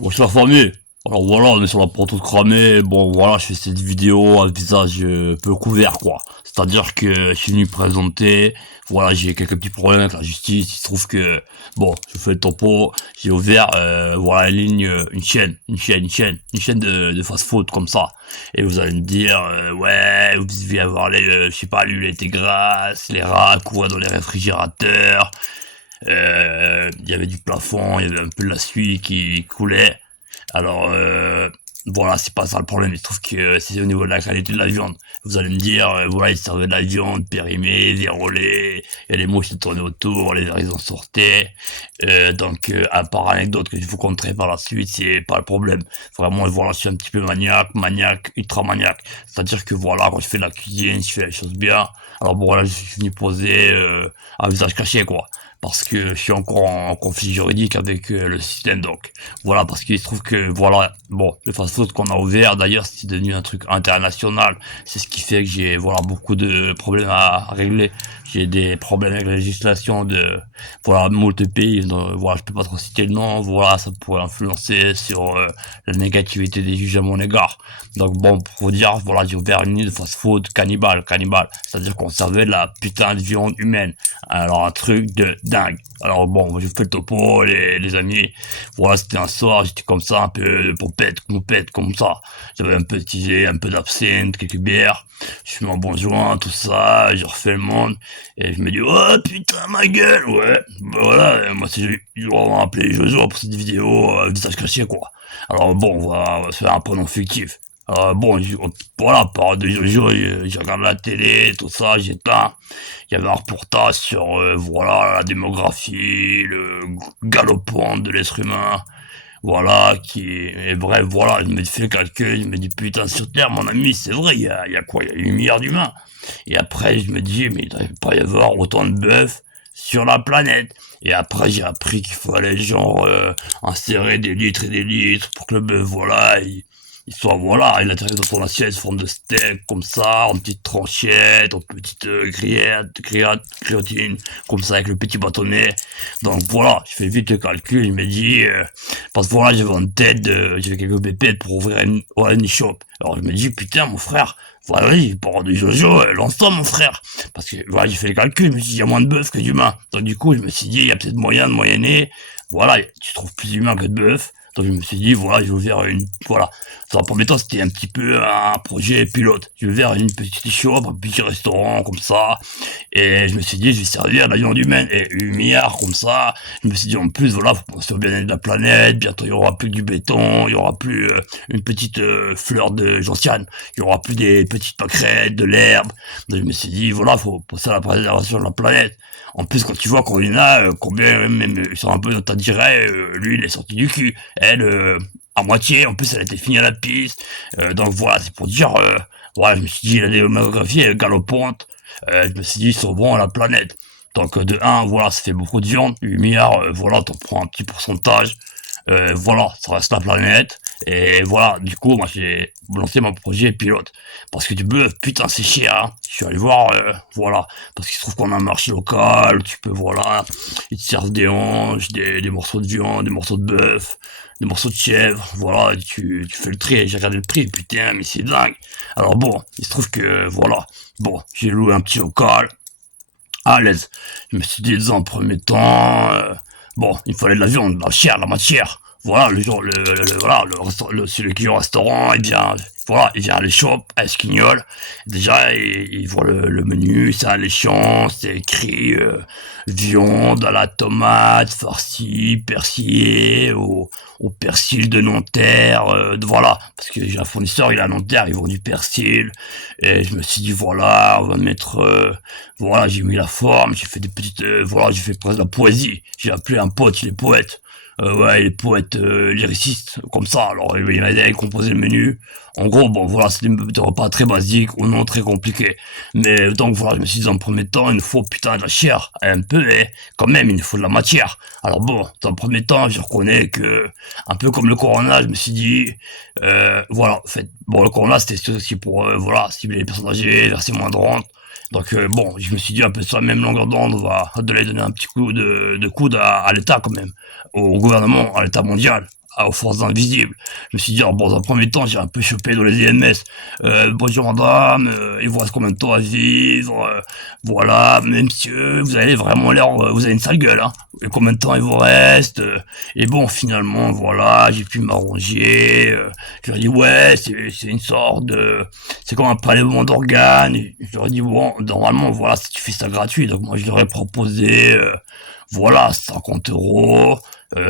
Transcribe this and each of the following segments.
Wesh la famille. Alors voilà, on est sur la porte cramée. Bon voilà, je fais cette vidéo à visage peu couvert quoi. C'est-à-dire que je suis venu présenter. Voilà, j'ai quelques petits problèmes avec la justice. Il se trouve que bon, je fais le topo. J'ai ouvert voilà une ligne, une chaîne de fast-food comme ça. Et vous allez me dire ouais, vous devez avoir les, je sais pas, l'huile était grasse, les rats couraient dans les réfrigérateurs. Il y avait du plafond, il y avait un peu de la suie qui coulait. Alors voilà, c'est pas ça le problème. Il se trouve que c'est au niveau de la qualité de la viande. Vous allez me dire, voilà, ils servaient de la viande périmée, vérolée, il y a les mouches qui tournaient autour, les vers ils en sortaient. Donc, à part anecdote que je vous conterai par la suite, c'est pas le problème. Vraiment, voilà, je suis un petit peu maniaque, ultra maniaque. C'est-à-dire que voilà, quand je fais de la cuisine, je fais les choses bien. Alors bon, voilà, je suis venu poser un visage caché, quoi. Parce que je suis encore en conflit juridique avec le système, donc voilà, parce qu'il se trouve que voilà, bon, le fast-food qu'on a ouvert, d'ailleurs, c'est devenu un truc international. C'est ce qui fait que j'ai voilà beaucoup de problèmes à régler. J'ai des problèmes avec la législation de voilà moult pays. Donc, voilà, je peux pas trop citer le nom. Voilà, ça pourrait influencer sur la négativité des juges à mon égard. Donc bon, pour vous dire, voilà, j'ai ouvert une ligne de fast-food cannibale. C'est-à-dire qu'on servait de la putain de viande humaine. Alors un truc de dingue. Alors bon, je vous fais le topo, les amis. Voilà, c'était un soir, j'étais comme ça, un peu pompette, comme ça. J'avais un peu de tisé, un peu d'absinthe, quelques bières. Je fume un bon joint, tout ça, je refais le monde. Et je me dis, oh putain, ma gueule, ouais. Bah voilà, moi c'est, je dois appeler Jojo pour cette vidéo, visage caché, quoi. Alors bon, on va se faire un prénom fictif. Bon, voilà, par de Jojo, j'ai regardé la télé, tout ça, j'éteins. Il y avait un reportage sur, voilà, la démographie, le galopant de l'être humain. Voilà, et bref, voilà, je me fais le calcul, je me dis, putain, sur Terre, mon ami, c'est vrai, il y a quoi, il y a 8 milliards d'humains. Et après, je me dis, mais il ne devrait pas y avoir autant de bœufs sur la planète. Et après, j'ai appris qu'il fallait, genre, insérer des litres et des litres pour que le bœuf, voilà, il soit, voilà, il atterrit dans ton assiette sous forme de steak, comme ça, en petites tranchettes, en petites griotines, comme ça, avec le petit bâtonnet. Donc voilà, je fais vite le calcul, je me dis, parce que voilà, j'avais en tête, j'avais quelques pépettes pour ouvrir une shop. Alors je me dis, putain, mon frère, voilà, il part de Jojo, lance-toi, mon frère. Parce que voilà, j'ai fait le calcul, je me suis dit, il y a moins de bœufs que d'humains. Donc du coup, je me suis dit, il y a peut-être moyen de moyenner. Voilà, tu trouves plus d'humains que de bœufs. Donc je me suis dit, voilà, je vais ouvrir voilà. Dans un premier temps, c'était un petit peu un projet pilote. Je vais ouvrir une petite shop, un petit restaurant, comme ça. Et je me suis dit, je vais servir la viande humaine. Et 8 milliards, comme ça. Je me suis dit, en plus, voilà, faut penser au bien-être de la planète. Bientôt, il y aura plus du béton. Il y aura plus une petite fleur de gentiane. Il y aura plus des petites pâquerettes, de l'herbe. Donc je me suis dit, voilà, faut penser à la préservation de la planète. En plus, quand tu vois qu'on y a, combien, même, ils sont un peu, t'as dirait, lui, il est sorti du cul. Elle, à moitié, en plus, elle était finie à la piste. Donc voilà, c'est pour dire, voilà, je me suis dit, la démographie est galopante. Je me suis dit, sauvons la planète. Donc de un, voilà, ça fait beaucoup de viande, 8 milliards, voilà, t'en prends un petit pourcentage. Voilà, ça reste la planète. Et voilà, du coup, moi j'ai lancé mon projet pilote. Parce que du bœuf, putain, c'est cher. Hein. Je suis allé voir, voilà. Parce qu'il se trouve qu'on a un marché local, tu peux, voilà, ils te servent des hanches, des morceaux de viande, des morceaux de bœuf, des morceaux de chèvre, voilà, et tu fais le tri. J'ai regardé le prix, putain, mais c'est dingue. Alors bon, il se trouve que, voilà, bon, j'ai loué un petit local, à l'aise. Je me suis dit, dans un premier temps, bon, il fallait de la viande, de la chair, de la matière. Voilà, le jour, voilà, celui qui est au restaurant, eh bien, voilà, il vient à l'échoppe, à Esquignol. Déjà, il voit le menu, c'est alléchant, c'est écrit viande à la tomate, farcie, persillée, au persil de Nanterre, voilà, parce que j'ai un fournisseur, il est à Nanterre, il vend du persil, et je me suis dit, voilà, on va mettre, voilà, j'ai mis la forme, j'ai fait des petites, voilà, j'ai fait presque la poésie, j'ai appelé un pote, il est poète, ouais, les poètes lyricistes, comme ça. Alors, il m'a aidé à composer le menu. En gros, bon, voilà, c'était des repas très basiques ou non très compliqués. Mais donc, voilà, je me suis dit, dans le premier temps, il nous faut, putain, de la chair. Un peu, et quand même, il nous faut de la matière. Alors bon, dans le premier temps, je reconnais que, un peu comme le Corona, je me suis dit, voilà, en fait, bon, le Corona, c'était aussi pour, voilà, cibler les personnes âgées, verser moins de rente. Donc bon, je me suis dit un peu sur la même longueur d'onde, on va de donner un petit coup de coude à l'État quand même, au gouvernement, à l'État mondial, aux forces invisibles. Je me suis dit, alors, bon, dans un premier temps, j'ai un peu chopé dans les EMS. Bonjour madame, il vous reste combien de temps à vivre? Voilà, même monsieur, vous avez vraiment l'air, vous avez une sale gueule, hein. Et combien de temps il vous reste? Et bon, finalement, voilà, j'ai pu m'arranger. Je leur ai dit, ouais, c'est une sorte de... C'est comme un prélèvement d'organes. Et je leur ai dit, bon, normalement, voilà, si tu fais ça gratuit. Donc moi, je leur ai proposé, voilà, 50 €.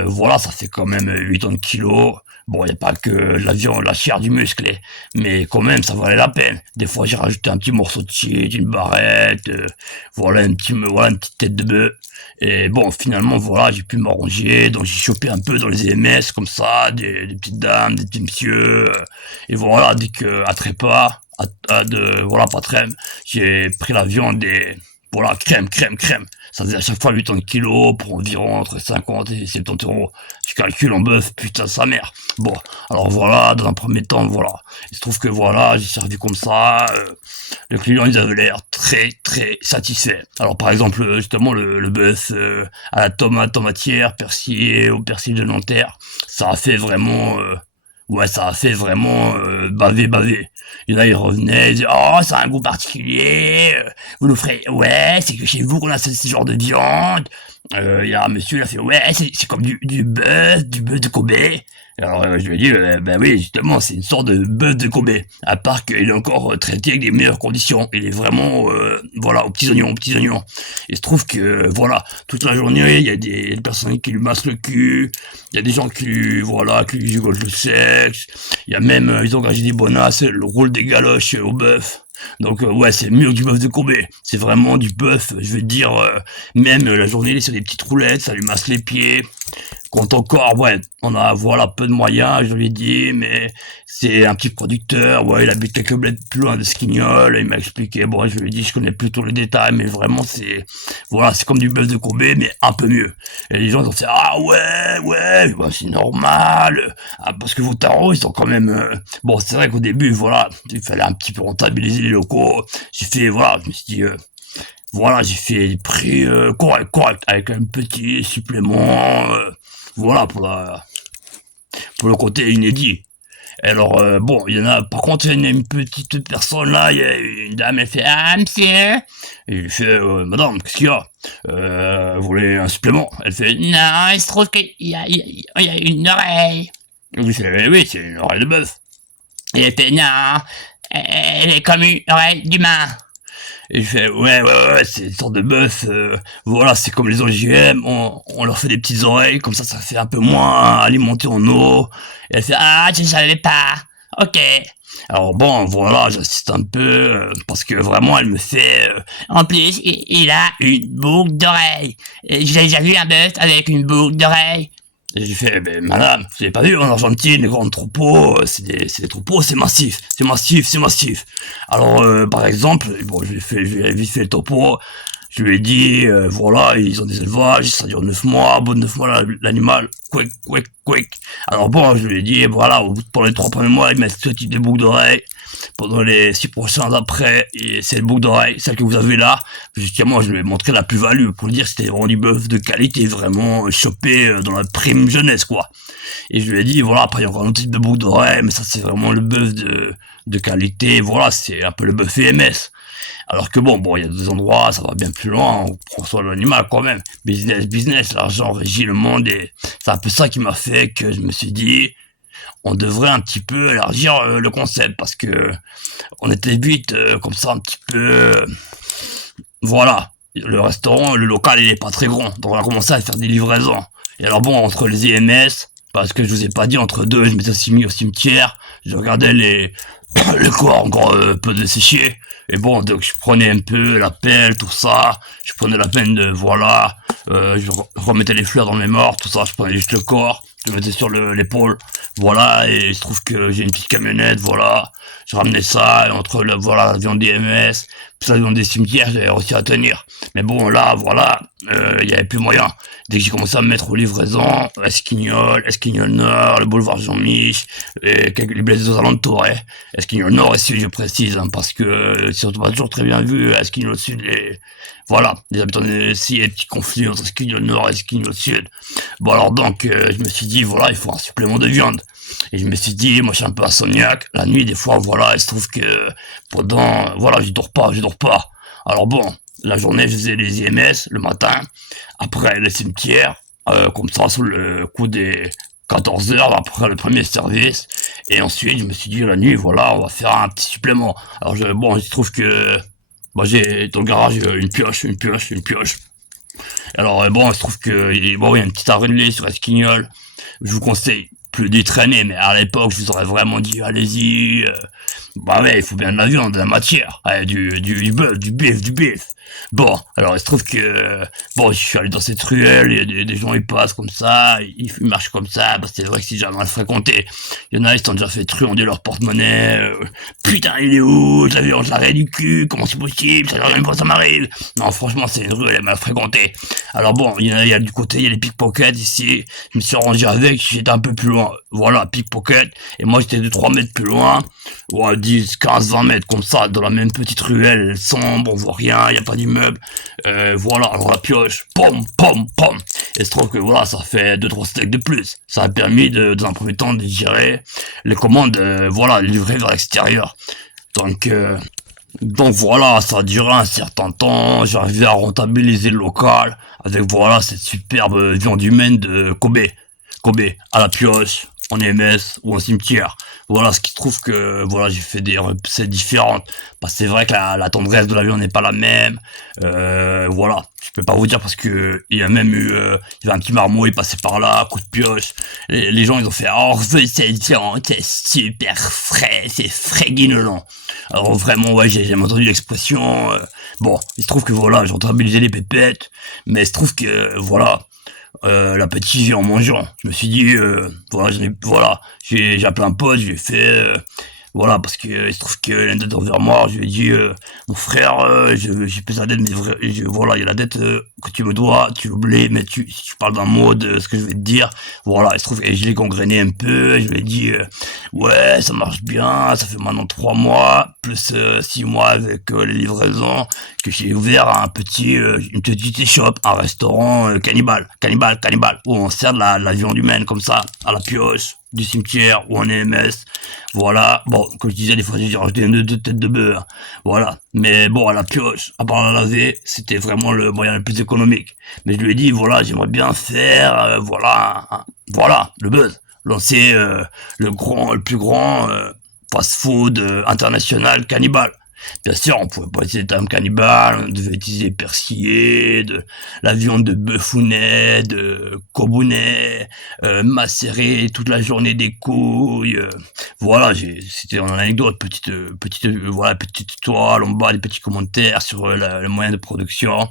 Voilà, ça fait quand même 80 kilos. Bon, il n'y a pas que la viande, la chair du musclé, mais quand même, ça valait la peine. Des fois, j'ai rajouté un petit morceau de cheese, une barrette, voilà, voilà, une petite tête de bœuf. Et bon, finalement, voilà, j'ai pu m'arranger, donc j'ai chopé un peu dans les EMS, comme ça, des petites dames, des petits messieurs, et voilà, dès que, à trépas, voilà, pas trêve, j'ai pris la viande et, voilà, crème. Ça faisait à chaque fois 80 kilos pour environ entre 50 et 70 €. Je calcule en bœuf, putain sa mère. Bon, alors voilà, dans un premier temps, voilà. Il se trouve que voilà, j'ai servi comme ça. Le client, ils avaient l'air très satisfaits. Alors par exemple, justement, le bœuf à la tomatière, persillé au persil de Nanterre, ça a fait vraiment... ouais, ça a fait vraiment baver. Et là, ils revenaient, ils disaient, oh, ça a un goût particulier, vous nous ferez, ouais, c'est que chez vous qu'on a ce genre de viande. Il y a un monsieur, il a fait, ouais, c'est comme du bœuf de Kobe. Alors, je lui ai dit, ben oui, justement, c'est une sorte de bœuf de Kobe. À part qu'il est encore traité avec des meilleures conditions. Il est vraiment, voilà, aux petits oignons. Il se trouve que, voilà, toute la journée, il y a des personnes qui lui massent le cul. Il y a des gens voilà, qui lui gigotent le sexe. Il y a même, ils ont engagé des bonasses, le rôle des galoches au bœuf. Donc ouais, c'est mieux que du bœuf de Kobe. C'est vraiment du bœuf, je veux dire, même la journée, il est sur des petites roulettes, ça lui masse les pieds. Quand encore, ouais, on a, voilà, peu de moyens, je lui ai dit, mais c'est un petit producteur, ouais, il habite quelques bleds plus loin de Skignol, il m'a expliqué, bon, je lui ai dit, je connais plus tous les détails, mais vraiment, voilà, c'est comme du bœuf de Kobe, mais un peu mieux. Et les gens, ils ont fait, ah ouais, bah, c'est normal, parce que vos tarots, ils sont quand même, bon, c'est vrai qu'au début, voilà, il fallait un petit peu rentabiliser les locaux, j'ai fait, voilà, je me suis dit, voilà, j'ai fait des prix correct, avec un petit supplément, voilà, pour le côté inédit. Alors, bon, il y en a, par contre, il y a une petite personne là, il y a une dame, elle fait, ah, monsieur? Et je fais, madame, qu'est-ce qu'il y a? Vous voulez un supplément? Elle fait, non, il se trouve qu'il y a une oreille. Et je fais, oui, c'est une oreille de bœuf. Et elle fait, non, elle est comme une oreille d'humain. Et je fais, ouais, c'est une sorte de bœuf, voilà, c'est comme les OGM, on leur fait des petites oreilles, comme ça fait un peu moins alimenté en eau. Et elle fait, ah, je savais pas, ok. Alors bon, voilà, j'assiste un peu, parce que vraiment, elle me fait, en plus, il a une boucle d'oreille. Et j'ai déjà vu un bœuf avec une boucle d'oreille. Et j'ai fait, ben, madame, vous avez pas vu, en Argentine, les grands troupeaux, c'est des troupeaux, c'est massif. Alors, par exemple, bon, j'ai vite fait le topo, je lui ai dit, voilà, ils ont des élevages, ça dure 9 mois, au bout de 9 mois, l'animal, quick. Alors bon, je lui ai dit, voilà, pendant les 3 premiers mois, ils mettent ce type de boucle d'oreille. Pendant les 6 prochains après, et cette boucle d'oreille, celle que vous avez là, justement, je lui ai montré la plus-value, pour lui dire que c'était vraiment du bœuf de qualité, vraiment chopé dans la prime jeunesse, quoi. Et je lui ai dit, voilà, après il y a encore un autre type de boucle d'oreille, mais ça c'est vraiment le bœuf de qualité, voilà, c'est un peu le bœuf EMS. Alors que bon, il y a des endroits, ça va bien plus loin, on prend soin de l'animal quand même. Business, l'argent régit le monde, et c'est un peu ça qui m'a fait que je me suis dit, on devrait un petit peu élargir le concept, parce que on était vite comme ça un petit peu, voilà, le restaurant, le local il est pas très grand, donc on a commencé à faire des livraisons. Et alors bon, entre les EMS, parce que je vous ai pas dit, entre deux, je m'étais aussi mis au cimetière, je regardais le corps encore peu desséché, et bon, donc je prenais un peu la pelle, tout ça, je prenais la peine de, voilà, je remettais les fleurs dans mes morts, tout ça, je prenais juste le corps, je le mettais sur l'épaule, Voilà, et il se trouve que j'ai une petite camionnette, voilà. Je ramenais ça, et entre voilà, l'avion des MS, plus l'avion des cimetières, j'avais réussi à tenir. Mais bon, là, voilà, il y avait plus moyen. Dès que j'ai commencé à me mettre aux livraisons, Esquignol Nord, le boulevard Jean-Mich, et les blés aux alentours, Esquignol Nord et Sud, je précise, hein, parce que si on pas toujours très bien vu, Esquignol Sud, voilà, les habitants ici, les petits conflits entre Esquignol Nord et Esquignol Sud. Bon alors donc, je me suis dit, voilà, il faut un supplément de viande. Et je me suis dit, moi je suis un peu insomniaque, la nuit des fois, voilà, il se trouve que pendant, voilà, je dors pas. Alors bon, la journée je faisais les IMS le matin, après les cimetières, comme ça sous le coup des 14 heures après le premier service, et ensuite je me suis dit la nuit, voilà, on va faire un petit supplément. Alors bon, il se trouve que, bon, j'ai dans le garage une pioche. Alors bon, il se trouve que bon, il y a une petite arène de sur Esquignol. Je vous conseille plus d'y traîner, mais à l'époque, je vous aurais vraiment dit, allez-y. Bah ouais, il faut bien de la viande, de la matière, du bœuf, du bif. Bon, alors il se trouve que bon, je suis allé dans cette ruelle, il y a des gens ils passent comme ça, ils marchent comme ça, bah c'est vrai que c'est déjà mal fréquenté. Il y en a, ils sont déjà fait truander leur porte-monnaie. Putain, il est où? Je l'avais en l'arrêt du cul, comment c'est possible? Ça même pas ça m'arrive. Non, franchement, c'est une rue, elle est mal fréquentée. Alors bon, il y a du côté, il y a les pickpockets ici. Je me suis arrangé avec, j'étais un peu plus loin. Voilà, pickpocket. Et moi, j'étais de 3 mètres plus loin. Ouais, 10, 15, 20 mètres comme ça, dans la même petite ruelle, sombre, on voit rien, y a pas d'immeuble. Voilà, alors la pioche, pom, pom, pom. Et se trouve que voilà, ça fait 2-3 steaks de plus. Ça a permis dans un premier temps de gérer les commandes, voilà, livrées vers l'extérieur. Donc, donc voilà, ça a duré un certain temps, j'ai arrivé à rentabiliser le local avec voilà cette superbe viande humaine de Kobe. Kobe, à la pioche, en MS ou en cimetière. Voilà, ce qui trouve que voilà, j'ai fait des recettes différentes. Parce que c'est vrai que la tendresse de la viande n'est pas la même. Voilà, je peux pas vous dire parce que il y a même eu, il y avait un petit marmot, il passait par là, coup de pioche. Les gens ils ont fait, oh, cette viande, c'est super frais, c'est fréguinolent. Alors vraiment, ouais, j'ai jamais entendu l'expression. Bon, il se trouve que voilà, j'ai rentabilisé les pépettes, mais il se trouve que voilà, l'appétit vient en mangeant. Je me suis dit, voilà, j'ai appelé un pote, je lui ai fait, voilà, parce que il se trouve que la dette envers moi, je lui ai dit, mon frère, j'ai payé la dette, mais voilà, il y a la dette que tu me dois, tu l'oublies, mais si tu parles d'un mot de ce que je vais te dire, voilà, il se trouve que je l'ai gangréné un peu, je lui ai dit, ouais, ça marche bien, ça fait maintenant 3 mois, plus 6 mois avec les livraisons, que j'ai ouvert une petite shop, un restaurant cannibale, où on sert de la viande humaine comme ça, à la pioche, du cimetière ou en EMS. Voilà, bon, comme je disais, des fois j'ai rajouté deux têtes de beurre. Voilà, mais bon, à la pioche, à part la laver, c'était vraiment le moyen le plus économique. Mais je lui ai dit, voilà, j'aimerais bien faire, voilà, le buzz. Lancer le plus grand fast-food international cannibale. Bien sûr, on pouvait pas utiliser le terme cannibale, on devait utiliser persillé, la viande de bœufounet, de cobounet, macéré toute la journée des couilles. Voilà, c'était en anecdote, voilà, petite toile en bas, des petits commentaires sur le moyen de production.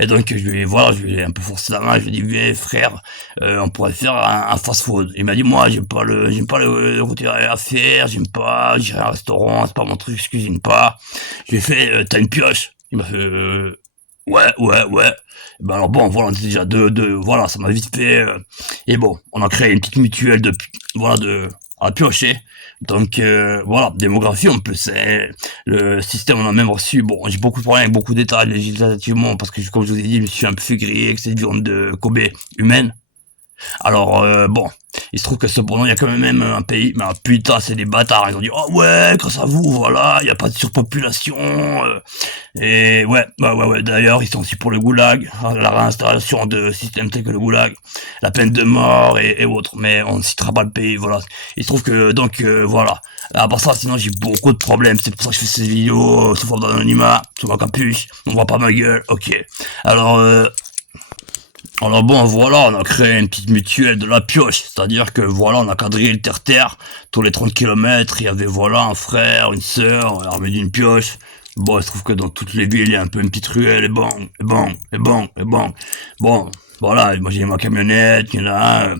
Et donc, je lui ai un peu forcé la main, je lui ai dit, viens, frère, on pourrait faire un fast-food. Il m'a dit, moi, j'aime pas le côté à faire, j'irai à un restaurant, c'est pas mon truc, je cuisine pas. Je lui ai fait, t'as une pioche? Il m'a fait, ouais. Ben alors bon, voilà, on était déjà voilà, ça m'a vite fait, et bon, on a créé une petite mutuelle à piocher. Donc voilà, démographie en plus, le système on a même reçu, bon j'ai beaucoup de problèmes avec beaucoup d'États législativement parce que comme je vous ai dit, je me suis un peu fait griller avec cette viande de Kobe humaine. Alors bon, il se trouve que cependant il y a quand même un pays, mais putain c'est des bâtards, ils ont dit oh ouais grâce à vous voilà, il y a pas de surpopulation, et ouais, d'ailleurs ils sont aussi pour le goulag, la réinstallation de systèmes tels que le goulag, la peine de mort et autres, mais on ne citera pas le pays, voilà. Il se trouve que donc voilà, à part ça sinon j'ai beaucoup de problèmes, c'est pour ça que je fais ces vidéos sous forme d'anonymat, sous ma capuche, on voit pas ma gueule, ok. Alors bon, voilà, on a créé une petite mutuelle de la pioche, c'est-à-dire que voilà, on a quadrillé le terre-terre, tous les 30 kilomètres, il y avait voilà un frère, une sœur, armé d'une pioche. Bon, il se trouve que dans toutes les villes, il y a un peu une petite ruelle, et bang. Bon, voilà, moi j'ai ma camionnette, il y en a un,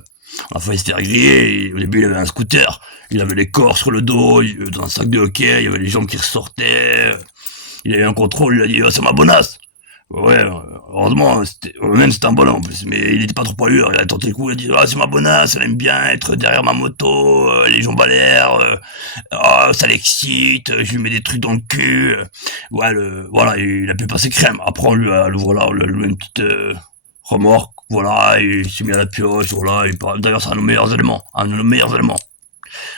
On a failli se faire griller, au début il avait un scooter, il avait les corps sur le dos, dans un sac de hockey, il y avait les jambes qui ressortaient, il a eu un contrôle, il a dit « Ah, c'est ma bonasse !» Ouais, heureusement, même c'était un bonhomme en plus, mais il était pas trop poilu, il a tenté le coup, il a dit « Ah, c'est ma bonasse, elle aime bien être derrière ma moto, les jambes à l'air, ah, ça l'excite, je lui mets des trucs dans le cul. » Ouais, voilà, il a pu passer crème. Après, voilà, on lui a loué une petite remorque, voilà, il s'est mis à la pioche, voilà, d'ailleurs, c'est un de nos meilleurs éléments, un de nos meilleurs éléments.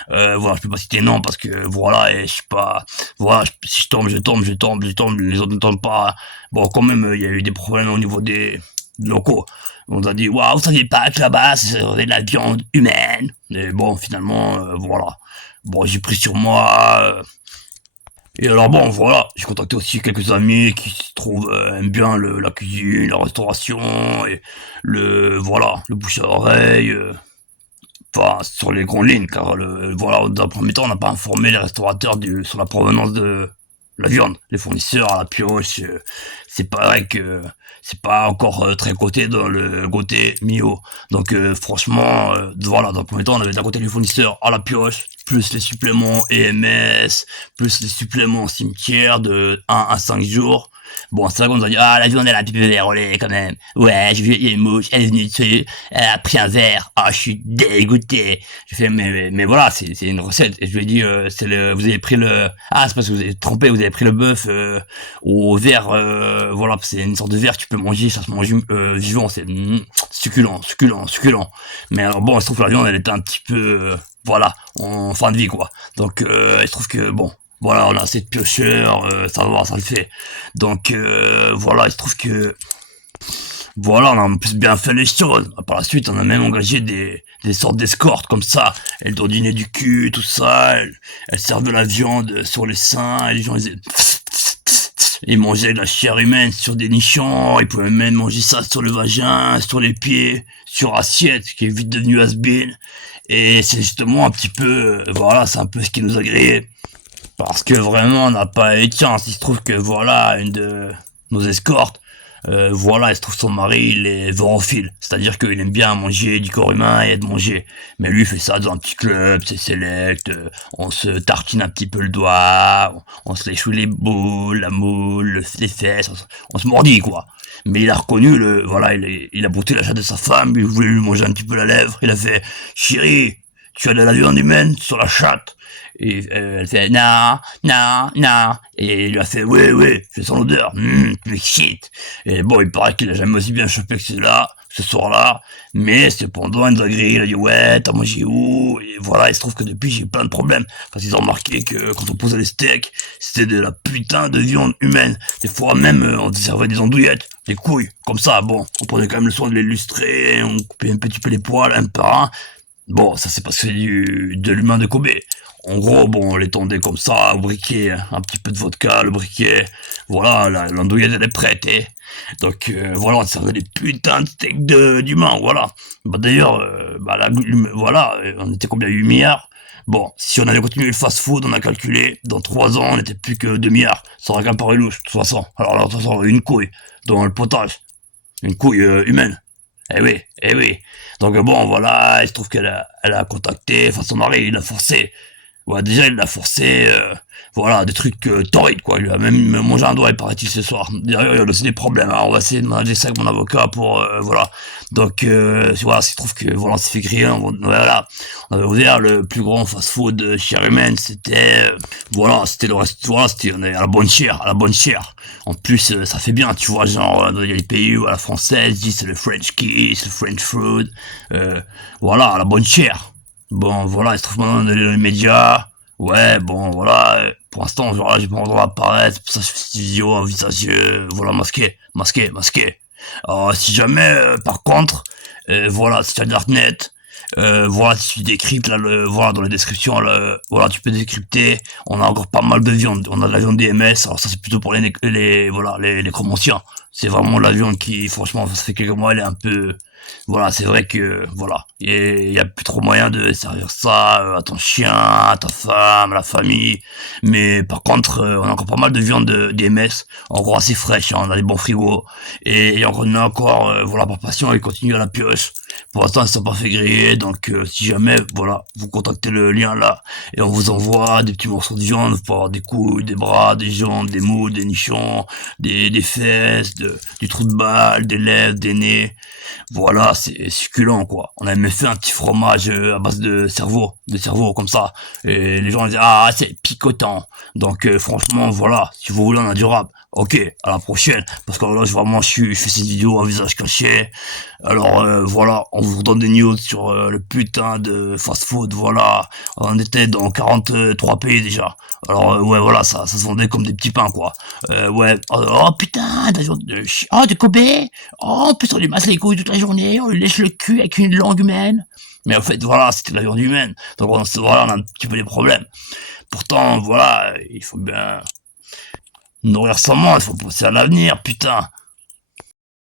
Voilà, je peux pas citer non parce que voilà, et je sais pas, voilà, si je tombe, je tombe, je tombe, je tombe, les autres ne tombent pas. Bon, quand même, il y a eu des problèmes au niveau des locaux. On nous a dit, waouh, vous saviez pas que là-bas, c'est de la viande humaine. Et bon, finalement, voilà. Bon, j'ai pris sur moi. Et alors bon, voilà, j'ai contacté aussi quelques amis qui se trouvent aiment bien la cuisine, la restauration et voilà, le bouche à oreille. Enfin, sur les grandes lignes, car voilà, dans un premier temps, on n'a pas informé les restaurateurs sur la provenance de la viande. Les fournisseurs à la pioche, c'est pas vrai que c'est pas encore très coté dans le côté Mio. Donc franchement, voilà, dans un premier temps, on avait d'un côté les fournisseurs à la pioche, plus les suppléments EMS, plus les suppléments cimetière de 1 à 5 jours. Bon, c'est vrai qu'on nous a dit, ah, la viande, elle a un petit peu vérolé, quand même. Ouais, j'ai vu, il y a une mouche, elle est venue dessus, elle a pris un verre. Ah, je suis dégoûté. J'ai fait, mais voilà, c'est une recette. Et je lui ai dit, vous avez pris ah, c'est parce que vous avez trompé, vous avez pris le bœuf, au verre, voilà, c'est une sorte de verre, tu peux manger, ça se mange, vivant, c'est, succulent, succulent, succulent. Mais alors bon, il se trouve que la viande, elle était un petit peu, voilà, en fin de vie, quoi. Donc, il se trouve que, bon, voilà, on a assez de piocheurs, ça va, ça le fait. Donc voilà, il se trouve que voilà, on a en plus bien fait les choses. Par la suite, on a même engagé des sortes d'escortes comme ça. Elles dîner du cul, tout ça. Elles servent de la viande sur les seins. Et les gens, ils mangeaient de la chair humaine sur des nichons. Ils pouvaient même manger ça sur le vagin, sur les pieds, sur assiette, qui est vite devenu has-been. Et c'est justement un petit peu, voilà, c'est un peu ce qui nous a grillé. Parce que vraiment, on n'a pas eu de chance. Il se trouve que voilà, une de nos escortes, voilà, il se trouve son mari, il est vorophile. C'est-à-dire qu'il aime bien manger du corps humain et être mangé. Mais lui, il fait ça dans un petit club, c'est select, on se tartine un petit peu le doigt, on se lèche les boules, la moule, les fesses, on se mordit, quoi. Mais il a reconnu voilà, il a brouté la chatte de sa femme, il voulait lui manger un petit peu la lèvre, il a fait, chérie, tu as de la viande humaine sur la chatte. Et elle fait non, non, non. Et il lui a fait oui, je sens l'odeur, tu m'excites. Et bon, il paraît qu'il a jamais aussi bien chopé que ce soir-là. Mais cependant, il nous a grillé, il a dit ouais, t'as mangé où? Et voilà, il se trouve que depuis j'ai eu plein de problèmes. Parce qu'ils ont remarqué que quand on posait les steaks, c'était de la putain de viande humaine. Des fois même, on servait des andouillettes, des couilles, comme ça, bon. On prenait quand même le soin de les lustrer, on coupait un petit peu les poils, un par un. Bon, ça c'est parce que c'est de l'humain de Kobe. En gros, bon, on les tendait comme ça, au briquet, hein, un petit peu de vodka, le briquet, voilà, l'andouillette elle est prête, eh. Donc voilà, on servait des putains de steaks d'humains, voilà. Bah d'ailleurs, voilà, on était combien, 8 milliards. Bon, si on avait continué le fast-food, on a calculé, dans 3 ans, on n'était plus que 2 milliards. Ça aurait qu'un pari louche, de toute façon. Alors là, de toute façon, une couille dans le potage, une couille humaine. Eh oui, eh oui. Donc bon, voilà, il se trouve elle a contacté, enfin son mari, il a forcé. Ouais, déjà, il l'a forcé, voilà, des trucs torrides, quoi. Il a même mangé un doigt, il paraît-il, ce soir. D'ailleurs, il y a aussi des problèmes. Alors, on va essayer de manager ça avec mon avocat pour, voilà. Donc, voilà, il se trouve que, voilà, on s'est fait griller, voilà. On avait ouvert le plus grand fast-food chair humaine, c'était, voilà, c'était le reste, voilà, on est à la bonne chair, à la bonne chair. En plus, ça fait bien, tu vois, genre, il y a les pays où à la française, disent c'est le French kiss, le French food, voilà, à la bonne chair. Bon, voilà, il se trouve maintenant dans les médias. Ouais, bon, voilà. Pour l'instant, genre là, j'ai pas le droit d'apparaître. Pour ça, je fais cette vidéo en visage, voilà, masqué. Alors, si jamais, par contre, voilà, si tu as Darknet, voilà, si tu décryptes, là, voilà, dans la description, voilà, tu peux décrypter. On a encore pas mal de viande. On a de la viande DMS. Alors ça, c'est plutôt pour voilà, les nécromanciens. C'est vraiment la viande qui, franchement, ça fait quelques mois, elle est un peu, voilà, c'est vrai que, voilà, et il y a plus trop moyen de servir ça à ton chien, à ta femme, à la famille. Mais par contre, on a encore pas mal de viande des messes, encore assez fraîche, hein, on a des bons frigos. Et on a encore, voilà, par passion, ils continuent à la pioche. Pour l'instant, ils ne sont pas fait griller, donc si jamais, voilà, vous contactez le lien là, et on vous envoie des petits morceaux de viande, vous pouvez avoir des couilles, des bras, des jambes, des moules, des nichons, des fesses, du trou de balle, des lèvres, des nez. Voilà, c'est succulent, quoi. On a même fait un petit fromage à base de cerveau comme ça. Et les gens disaient, ah, c'est picotant. Donc franchement, voilà, si vous voulez un indurable, ok, à la prochaine. Parce que là, je fais ces vidéos à visage caché. Alors voilà, on vous donne des news sur le putain de fast-food, voilà. On était dans 43 pays déjà. Alors ouais, voilà, ça se vendait comme des petits pains, quoi. Ouais, oh putain, oh, de Kobe. Oh, en plus on lui masse les couilles toute la journée, on lui lèche le cul avec une langue humaine. Mais en fait, voilà, c'était de la viande humaine. Donc voilà, on a un petit peu des problèmes. Pourtant, voilà, il faut bien nourrir son monde, il faut penser à l'avenir, putain.